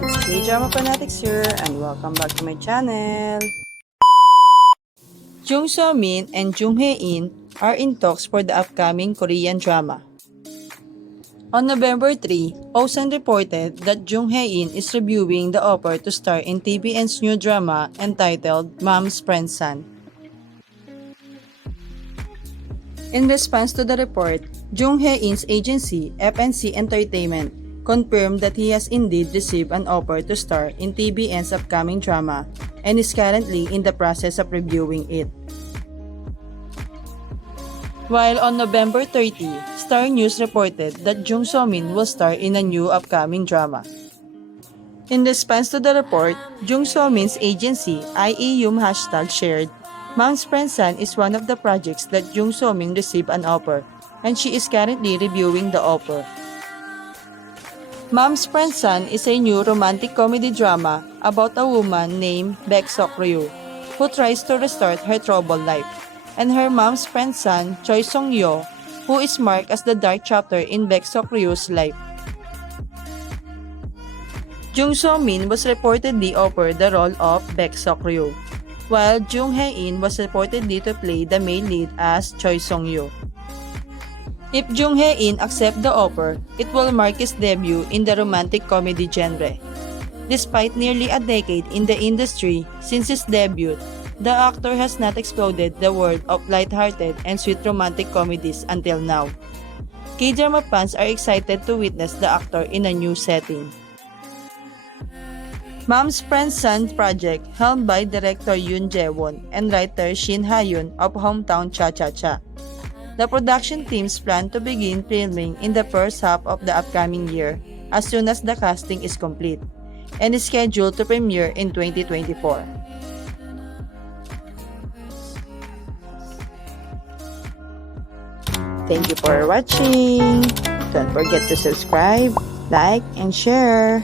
It's K-Drama Fanatics here and welcome back to my channel. Jung So-min and Jung Hae-in are in talks for the upcoming Korean drama. On November 3, Osan reported that Jung Hae-in is reviewing the offer to star in TVN's new drama entitled Mom's Friend's Son. In response to the report, Jung Hae-in's agency, FNC Entertainment, confirmed that he has indeed received an offer to star in TVN's upcoming drama and is currently in the process of reviewing it. While on November 30, Star News reported that Jung So-min will star in a new upcoming drama. In response to the report, Jung So-min's agency, IEUM hashtag shared, Mom's Friend's Son is one of the projects that Jung So-min received an offer, and she is currently reviewing the offer. Mom's Friend's Son is a new romantic comedy drama about a woman named Baek Sok-ryu, who tries to restart her troubled life, and her mom's friend's son, Choi Song-yo, who is marked as the dark chapter in Baek Sok-ryu's life. Jung So-min was reportedly offered the role of Baek Sok-ryu, while Jung Hae-in was reportedly to play the male lead as Choi Song-yo. If Jung Hae-in accepts the offer, it will mark his debut in the romantic comedy genre. Despite nearly a decade in the industry since his debut, the actor has not exploded the world of light-hearted and sweet romantic comedies until now. K-drama fans are excited to witness the actor in a new setting. Mom's Friend's Son project, helmed by director Yoon Jae-won and writer Shin Ha-yoon of Hometown Cha-Cha-Cha. The production teams plan to begin filming in the first half of the upcoming year as soon as the casting is complete, and is scheduled to premiere in 2024. Thank you for watching. Don't forget to subscribe, like, and share.